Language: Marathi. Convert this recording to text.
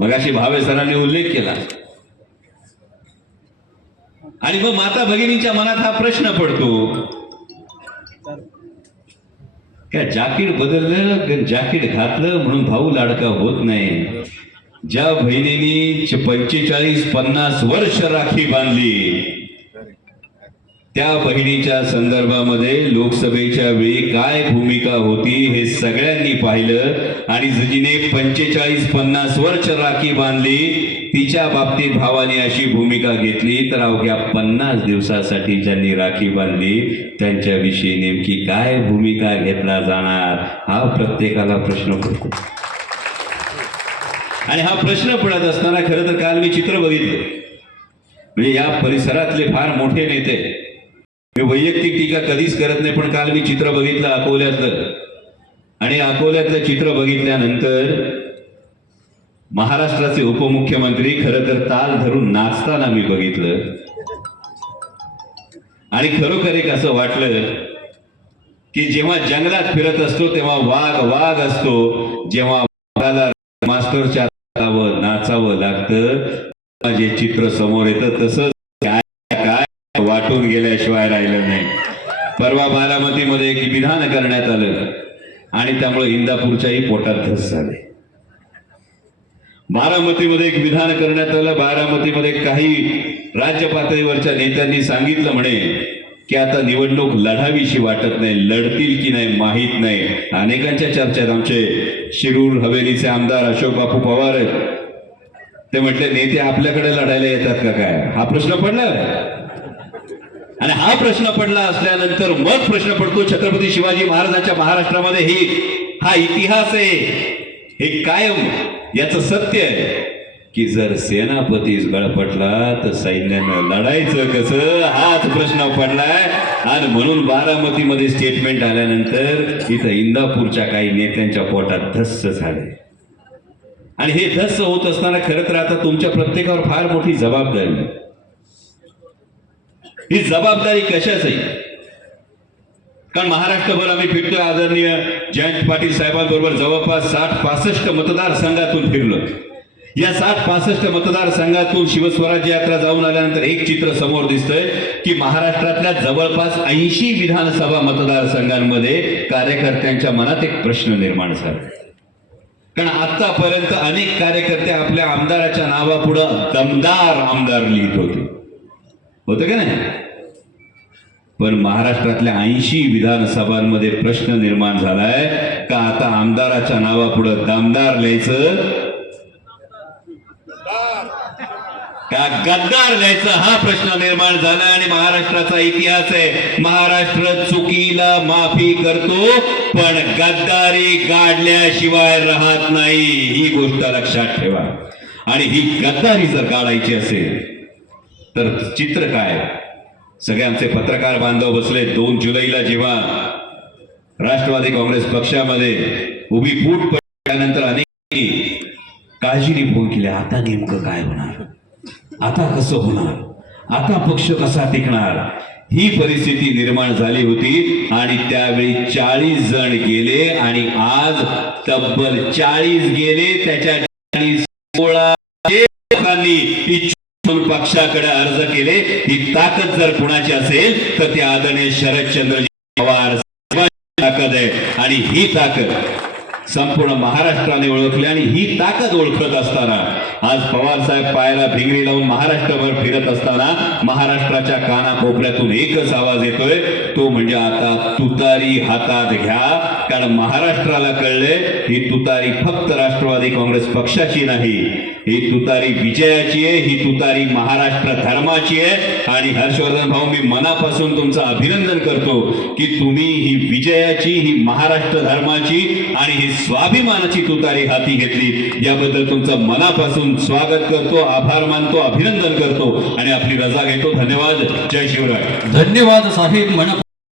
मगाशी भावे सरांनी उल्लेख केला. आणि मग माता भगिनीच्या मनात हा प्रश्न पडतो. काय जाकीट बदललं जाकीट घातलं म्हणून भाऊ लाडका होत नाही. ज्या बहिणीने पंचेचाळीस पन्नास वर्ष राखी बांधली त्या बहिणीच्या संदर्भामध्ये लोकसभेच्या वेळी काय भूमिका होती हे सगळ्यांनी पाहिलं आणि जिने पंचेचाळीस पन्नास वर्ष राखी बांधली तिच्या बाबतीत भावाने अशी भूमिका घेतली. तर अवघ्या पन्नास दिवसासाठी ज्यांनी राखी बांधली. त्यांच्याविषयी नेमकी काय भूमिका घेतला जाणार हा प्रत्येकाला प्रश्न पडतो. आणि हा प्रश्न पडत असताना खरं तर काल मी चित्र बघितलं. म्हणजे या परिसरातले फार मोठे नेते मी वैयक्तिक टीका कधीच करत नाही पण काल मी चित्र बघितलं अकोल्यातलं. आणि अकोल्यातलं चित्र बघितल्यानंतर महाराष्ट्राचे उपमुख्यमंत्री खरं तर ताल धरून नाचताना मी बघितलं. आणि खरोखर एक असं वाटलं की जेव्हा जंगलात फिरत असतो तेव्हा वाघ वाघ असतो. जेव्हा वाघाला मास्टरच्या नाचावं लागतं जे चित्र समोर येतं तसंच वाटून गेल्याशिवाय राहिलं नाही. परवा बारामतीमध्ये एक विधान करण्यात आलं आणि त्यामुळे इंदापूरच्याही पोटात धस झाले. बारामतीमध्ये एक विधान करण्यात आलं. बारामतीमध्ये काही राज्य पातळीवरच्या नेत्यांनी सांगितलं म्हणे की आता निवडणूक लढावीशी वाटत नाही लढतील की नाही माहीत नाही. अनेकांच्या चर्चेत आमचे शिरूर हवेलीचे आमदार अशोक बापू पवार आहेत. ते म्हटले नेते आपल्याकडे लढायला येतात का काय? हा प्रश्न पडला आणि हा प्रश्न पडला असल्यानंतर मग प्रश्न पडतो छत्रपती शिवाजी महाराजांच्या महाराष्ट्रामध्ये ही हा इतिहास आहे. हे कायम याचं सत्य आहे की जर सेनापतीच गळपटला तर सैन्यानं लढायचं कसं? हाच प्रश्न पडलाय. आणि म्हणून बारामतीमध्ये स्टेटमेंट आल्यानंतर इथं इंदापूरच्या काही नेत्यांच्या पोटात धस्स झाले. आणि हे धस्स होत असताना खरं तर आता तुमच्या प्रत्येकावर फार मोठी जबाबदारी आहे. ही जबाबदारी कशाच? आहे कारण महाराष्ट्रभर आम्ही फिरतोय आदरणीय जयंत पाटील साहेबांबरोबर जवळपास साठ पासष्ट मतदारसंघातून फिरलो. या साठ पासष्ट मतदारसंघातून शिवस्वराज्य यात्रा जाऊन आल्यानंतर एक चित्र समोर दिसतंय की महाराष्ट्रातल्या जवळपास ऐंशी विधानसभा मतदारसंघांमध्ये कार्यकर्त्यांच्या मनात एक प्रश्न निर्माण झाला. कारण आतापर्यंत अनेक कार्यकर्ते आपल्या आमदाराच्या नावापुढं दमदार आमदार लिहित होते. होतं का नाही? पण महाराष्ट्रातल्या ऐंशी विधानसभांमध्ये प्रश्न निर्माण झालाय. का आता आमदाराच्या नावापुढं दामदार लिहायचं? का गद्दार लिहायचं? हा प्रश्न निर्माण झाला आणि महाराष्ट्राचा इतिहास आहे. महाराष्ट्र चुकीला माफी करतो पण गद्दारी काढल्याशिवाय राहत नाही. ही गोष्ट लक्षात ठेवा. आणि ही गद्दारी जर काढायची असेल तर चित्र काय? सगळे आमचे पत्रकार बांधव बसले दोन जुलैला जेव्हा राष्ट्रवादी काँग्रेस पक्षामध्ये उभी फूट पडल्यानंतर अनेक काळजीने फोन केले. आता नेमकं काय होणार? आता कसं होणार? आता पक्ष कसा टिकणार? ही परिस्थिती निर्माण झाली होती आणि त्यावेळी चाळीस जण गेले आणि आज तब्बल चाळीस गेले. त्याच्या सोळा लोकांनी इच्छुक पक्षाकडे अर्ज केले ही ताकद जर कुणाची असेल तर ते आदरणीय शरदचंद्रजी पवार ताकद आहे. आणि ही ताकद संपूर्ण महाराष्ट्राने ओळखली आणि ही ताकद ओळखत असताना आज पवार साहेब पायाला भिंगरी लावून महाराष्ट्रभर फिरत असताना महाराष्ट्राच्या कानाकोपऱ्यातून एकच आवाज येतोय तो म्हणजे आता तुतारी हातात घ्या कारण महाराष्ट्राला कळले ही तुतारी फक्त राष्ट्रवादी काँग्रेस पक्षाची नाही ही तुतारी विजयाची आहे ही तुतारी महाराष्ट्र धर्माची आहे. आणि हर्षवर्धन भाऊ मी मनापासून तुमचं अभिनंदन करतो की तुम्ही ही विजयाची ही महाराष्ट्र धर्माची आणि ही स्वाभिमानाची तुतारी हाती घेतली. याबद्दल तुमचं मनापासून स्वागत करतो आभार मानतो अभिनंदन करतो. आणि आपली रजा घेतो. धन्यवाद. जय शिवराय. धन्यवाद साहेब मनापासून